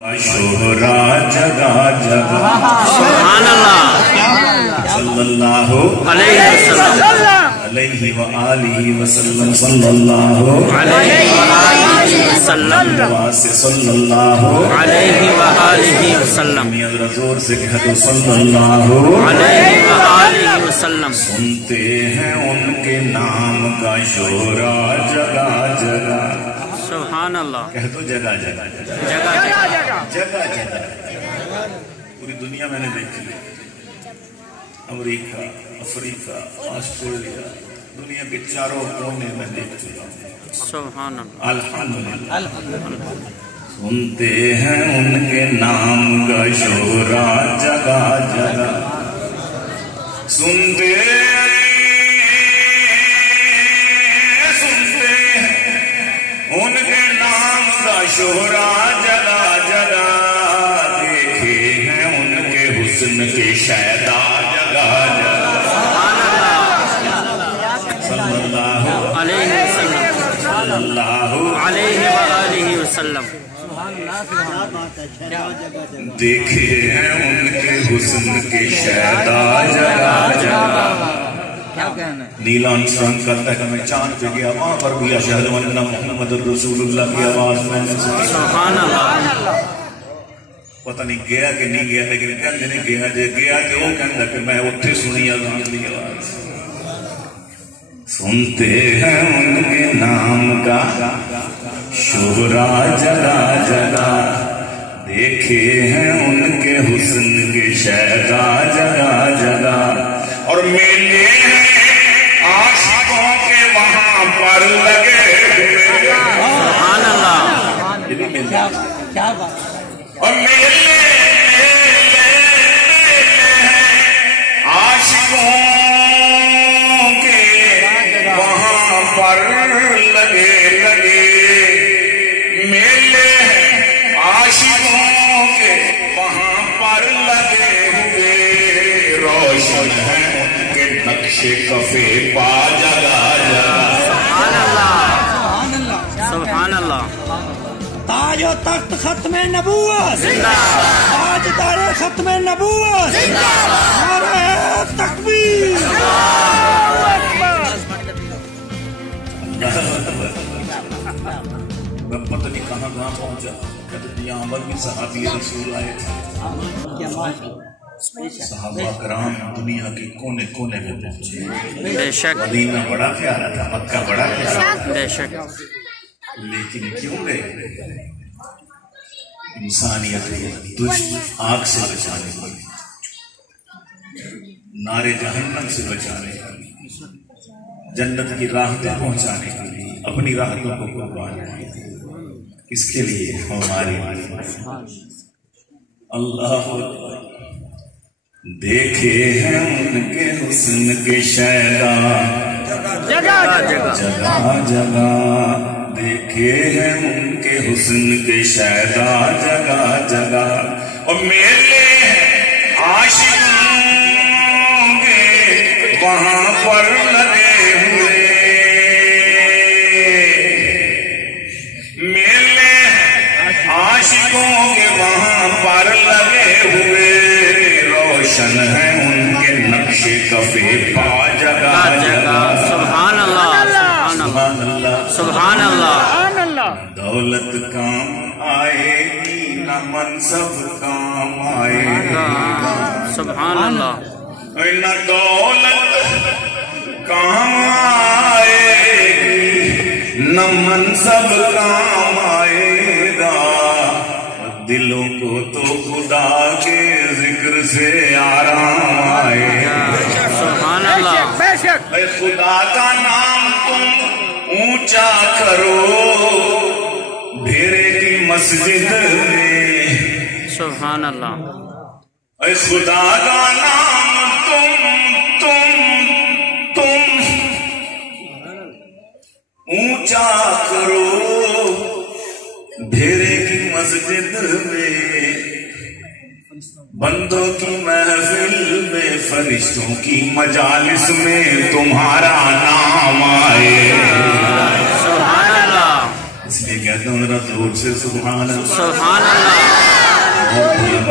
شہرا جگہ جگہ سبحان اللہ صلی اللہ علیہ وسلم علیہ وآلہ وسلم صلی اللہ علیہ وآلہ وسلم صلی اللہ علیہ وآلہ وسلم ذرا زور سے کہہ دو صلی اللہ علیہ وآلہ وسلم۔ سنتے ہیں ان کے نام کا شہرا جگہ جگہ سبحان اللہ، کہہ دو جگہ جگہ جگہ جگہ جگہ جگہ پوری دنیا میں نے دیکھی، امریکہ، افریقہ، آسٹریلیا، دنیا کے چاروں کونے میں دیکھ چکا ہوں۔ سبحان اللہ، الحمدللہ سنتے ہیں ان کے نام کا شہرا جگہ جگہ سنتے ان کے نام کا شہرا جگہ جگہ دیکھے ہیں ان کے حسن کے شیدا جگہ جگہ صلی اللہ علیہ وسلم صلی اللہ علیہ وآلہ وسلم۔ دیکھے ہیں ان کے حسن کے شیدا جگہ جگہ نیلا انسان کرتا ہے کہ میں چاند پہ گیا وہاں پر بھی اشہد ان محمد الرسول اللہ کی آواز میں نے سنی۔ سبحان اللہ، پتہ نہیں گیا کہ نہیں گیا لیکن کہنے نہیں گیا جے گیا کہ وہ کہنے کہ میں اٹھے سنی اذان دی آواز۔ سنتے ہیں ان کے نام کا شہرا جگہ جگہ دیکھے ہیں ان کے حسن کے شیدا جگہ جگہ اور میلے عاشقوں کے وہاں پر لگے سبحان اللہ، اور میلے عاشقوں کے وہاں پر لگے میلے عاشقوں کے وہاں پر لگے ہوئے روشن ہے ان کے نقش کفے پا جگہ جگہ سبحان اللہ، سبحان اللہ۔ تاج و تخت ختم نبوت، زندہ تاج دار ختم نبوت، نعرہ تکبیر، میں پتہ نہیں کہاں پہنچا کہتے یہاں پر بھی صحابی رسول آئے تھے، صحابہ کرام دنیا کے کونے کونے میں پہنچے۔ بے شک، مدینہ بڑا پیارا تھا، مکہ بڑا پیارا تھا، بے شک، لیکن کیوں گئے؟ انسانیت تجھ آگ سے بچانے کے لیے، نارے جہنم سے بچانے کے لیے، جنت کی راہ تک پہنچانے کے لیے، اپنی راحتوں کو قربان کیا۔ اس کے لیے ہماری اللہ دیکھے ہیں ان کے حسن کے شیدا جگہ جگہ جگہ جگہ دیکھے ہیں ان کے حسن کے شیدا جگہ جگہ اور میلے عاشقوں کے وہاں پر لگے ہوئے میلے عاشقوں کے وہاں پر لگے ہوئے روشن ہے ان کے نقش کفے پا جگہ جگہ سبحان اللہ، سبحان اللہ سبحان اللہ۔ دولت کام آئے گی نہ منصب کام آئے گا، سبحان اللہ، نہ دولت کام آئے گی نہ منصب کام آئے گا، دلوں کو تو خدا کے ذکر سے آرام آئے گا۔ سبحان اللہ، اے خدا کا نام تم اونچا کرو بھیرے کی مسجد میں، سبحان اللہ، اے خدا کا نام تم اونچا کرو بھیرے کی مسجد میں، بندوں کی محفل میں فرشتوں کی مجالس میں تمہارا نام آئے۔ سبحان اللہ، اس لیے کہتا ہوں ذرا زور سے سبحان اللہ۔ سبحان اللہ،